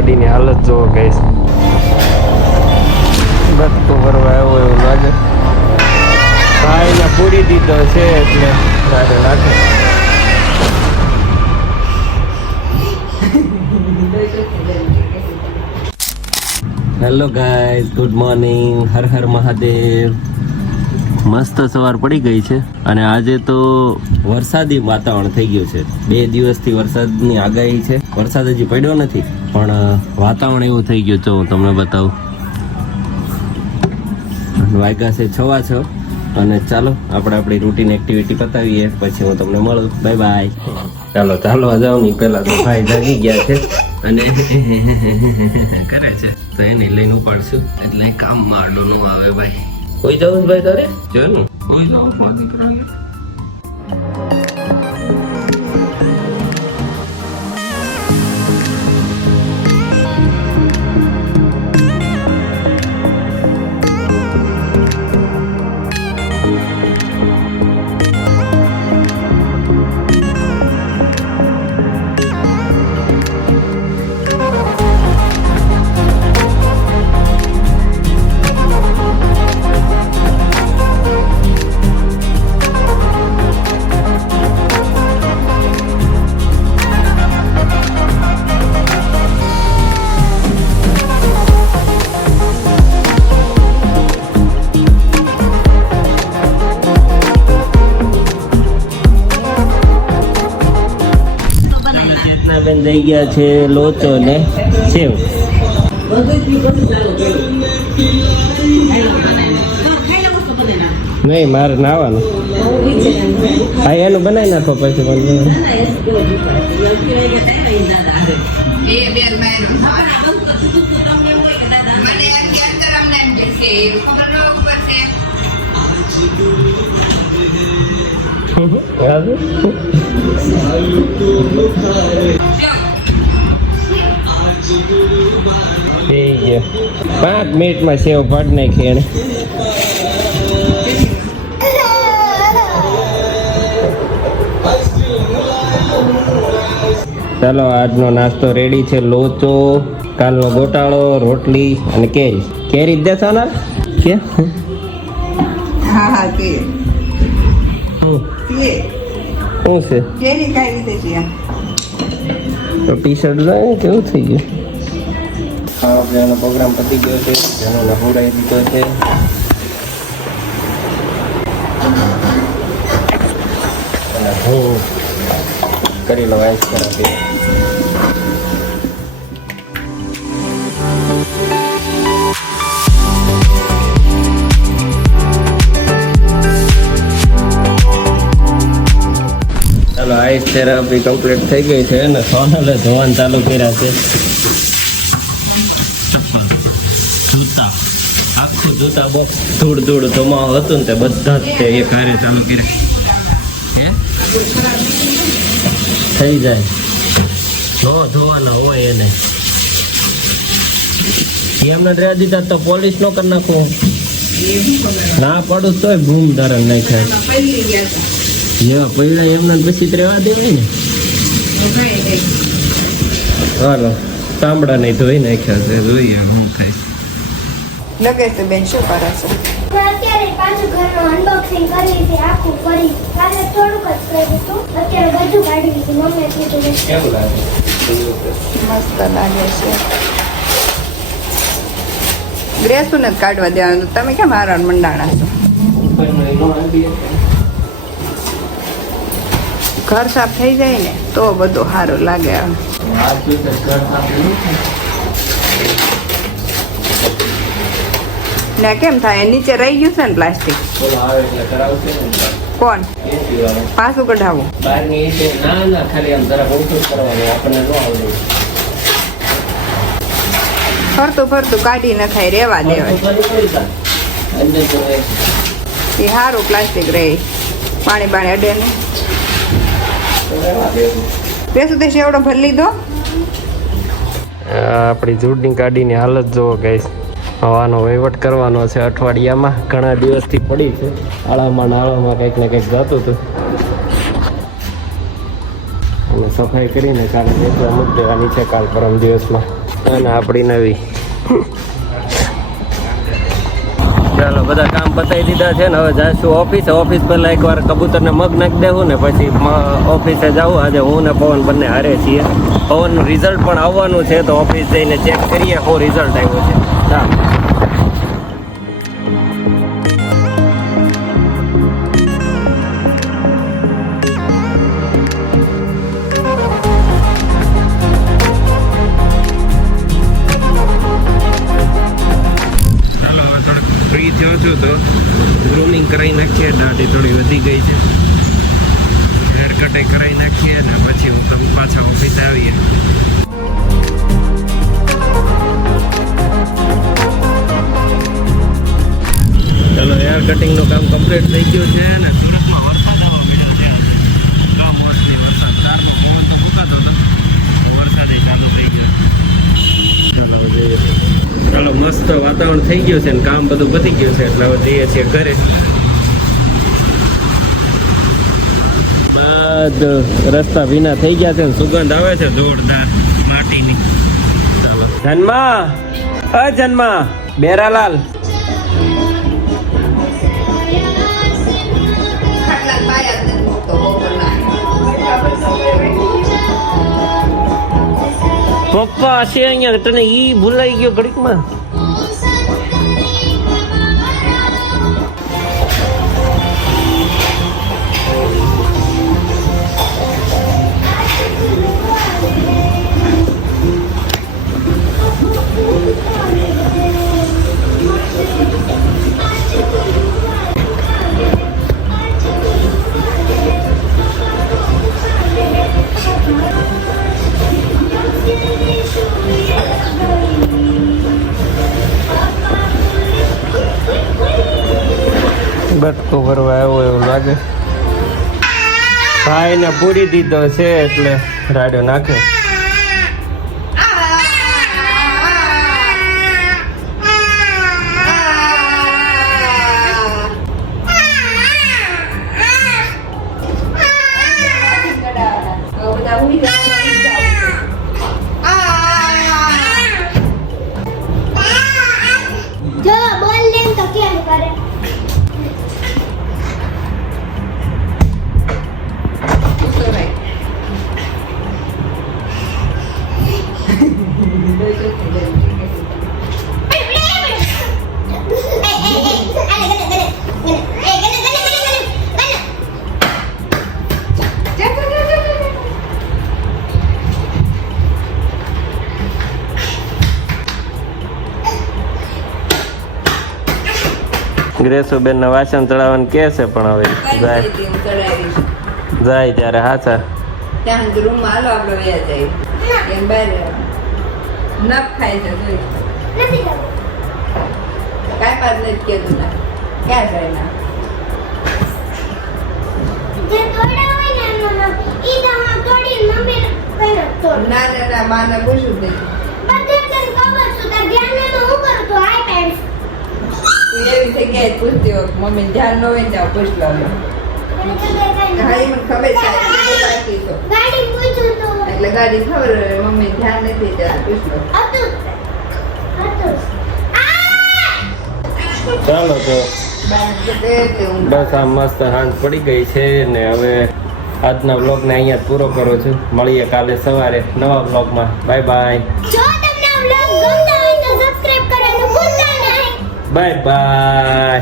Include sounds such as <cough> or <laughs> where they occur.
ગાડીની હાલત જોવો ગઈ બચકો ભરવા આવ્યો એવું લાગે. ભાઈને પૂરી દીધો છે એટલે લાગે લાગે hello guys good morning Har Har Mahadev. મસ્ત સવાર પડી ગઈ છે અને આજે તો વરસાદી વાતાવરણ થઈ ગયું છે. બે દિવસથી વરસાદની આગાહી છે. વરસાદ હજી પડ્યો નથી. પણ વાતાવરણ એવું થઈ ગયું તો હું તમને બતાવું. વાગ્યા છે છવા છ અને ચાલો આપણે આપણી રૂટીન એક્ટિવિટી પતાવીએ પછી હું તમને મળું. બાય બાય ચાલો ચાલો જાઉં નહીં પેલા તો ભાઈ જાગી ગયા છે. અને <laughs> કરે છે. તો એને લઈને ઉપાડશું. એટલે કામ આડો ન આવે ભાઈ. કોઈ જવું ભાઈ તારે? જોયું કોઈ જવું દીકરાને. બેન દઈ ગયા છે લોચો ને સેવ. નહીં મારે નાવાનું. હા એનું બનાવી નાખો પછી પણ. <laughs> ખબર છે. પાંચ મિનિટમાં સેવ ફાડ નાખી એને. ચાલો આજનો નાસ્તો રેડી છે. લોચો કાલનો ગોટાળો રોટલી અને કેરી. કેરી જ દેશો ને? કે? હા હા શું છે? કેરી કઈ રીતે છે? તો ટી શર્ટ કેવું થઈ ગયું? ખાવા પીવાનો પ્રોગ્રામ પતી ગયો છે. જેનો નહોરાઈ દીધો છે. અને હું કરી લો આઈસ કરાવી ચાલો આઈસ થેરાપી કમ્પ્લીટ થઈ ગઈ છે અને સોનલે ધોવાનું ચાલુ કર્યા છે. જૂતા. આખું જૂતા બોક્સ ધૂળ ધૂળ ધમાવ હતું ને તે બધા જ તે એ કાર્ય ચાલુ કર્યા. હે? થઈ જાય. નો ધોવાના હોય એને. એમને રહ્યા દીધા તો પોલીસ નો કરી નાખું. ના પડું તોય ભૂમ ધારણ નહીં થાય. જે પૈડા એમને પછી રહેવા દેવી ને. હાલો. ચામડા નહીં ધોઈ નાખ્યા છે જોઈએ શું થાય. લગે છે બેન શું કરે છે? અત્યારે પાછું ઘરનું અનબોક્સિંગ કરી છે આખું કરી. કાલે થોડુંક જ કર્યું હતું. અત્યારે બધું કાઢી લીધું. મમ્મીએ કીધું કેવું લાગે મસ્ત લાગે છે. ડ્રેસું ને જ કાઢવા દેવાનું. તમે કેમ હારણ મંડાણા છો? ઘર સાફ થઈ જાય ને તો બધું સારું લાગે ને કેમ થાય? નીચે રહી ગયું છે ને પ્લાસ્ટિક? કોણ? પાછું કઢાવું. ના ના ખાલી આમ જરા ઓછું કરવાનું આપણને ન આવડે. ફરતું ફરતું કાઢી નખાય રેવા દેવાય. એ સારું પ્લાસ્ટિક રહે. પાણી પાણી અડે ને બેસું તે એવડો ભરી લીધો? આપણી જૂડની કાઢીની હાલત જોવો ગઈ હવાનો વહીવટ કરવાનો છે. અઠવાડિયામાં ઘણા દિવસથી પડી છે. આળામાં નાળામાં કંઈક ને કંઈક જતું હતું. અને સફાઈ કરીને કાલે એટલા મૂકી દેવાની છે કાલ પરમ દિવસમાં. અને આપણી નવી. ચાલો, બધા કામ પતાવી દીધા છે ને હવે જાશું ઓફિસે. ઓફિસ પહેલાં એકવાર કબૂતરને મગ નાખી દેવું ને પછી ઓફિસે જાઉં આજે હું ને પવન બંને હારે છીએ. પવનનું રિઝલ્ટ પણ આવવાનું છે, તો ઓફિસ જઈને ચેક કરીએ. શું રિઝલ્ટ આવ્યું છે. હા કટિંગનું કામ કમ્પ્લીટ થઈ ગયું છે અને સુરતમાં વરસાદ આવવા મળ્યો છે. કમોસમી વરસાદ, ચારમાં મોહન તો ભૂકાતો હતો. વરસાદ ચાલુ થઈ ગયો ચાલો મસ્ત વાતાવરણ થઈ ગયું છે ને કામ બધું પતી ગયું છે. એટલે હવે જઈએ છીએ ઘરે. બધું રસ્તા ભીના થઈ ગયા છે સુગંધ આવે છે જોરદાર માટીની. જન્મા! અ જન્મા! બેરાલાલ! પપ્પા છે અહીંયા તને ઈ ભૂલાઈ ગયો ઘડીકમાં. બટકો કરવા આવ્યો એવું લાગે. ભાઈ ને પૂરી દીધો છે એટલે રાડ્યો નાખે. ગ્રેસુબેન ના વાસણ ચડાવવાનું કે છે પણ હવે કઈ જાય દીધી હું ચડાવીશ. જાય ત્યારે હાચા ત્યાં સુધી રૂમમાં હાલો આપણે વયા જઈએ. એમ બહાર રહેવાનું. નખ ખાય છે જોઈ. નથી કાંઈ પાસ નથી કીધું ના. ક્યાં જાય ના? ને ના ના ના બાને પૂછ્યું જ નહીં. બધે તને ખબર છું તાર ધ્યાન તો હું કરું તું એવી જગ્યાએ પૂછતી હોય મમ્મી ધ્યાન ન હોય ત્યાં પૂછ લો હા, એ મને ખબર છે આ બાકી તો. ગાડી પૂછું તો. એટલે ગાડી ખબર મમ્મી ધ્યાન નથી ત્યાં પૂછ. હતું હતું ચાલો તો. બસ આ મસ્ત હાંજ પડી ગઈ છે ને હવે આજના બ્લોગને અહીંયા જ પૂરો કરું છું. મળીએ કાલે સવારે નવા બ્લોગમાં બાય બાય. જો તમને આ vlog ગમતો હોય તો સબસ્ક્રાઇબ કરવાનું ભૂલતા નહીં. Bye bye.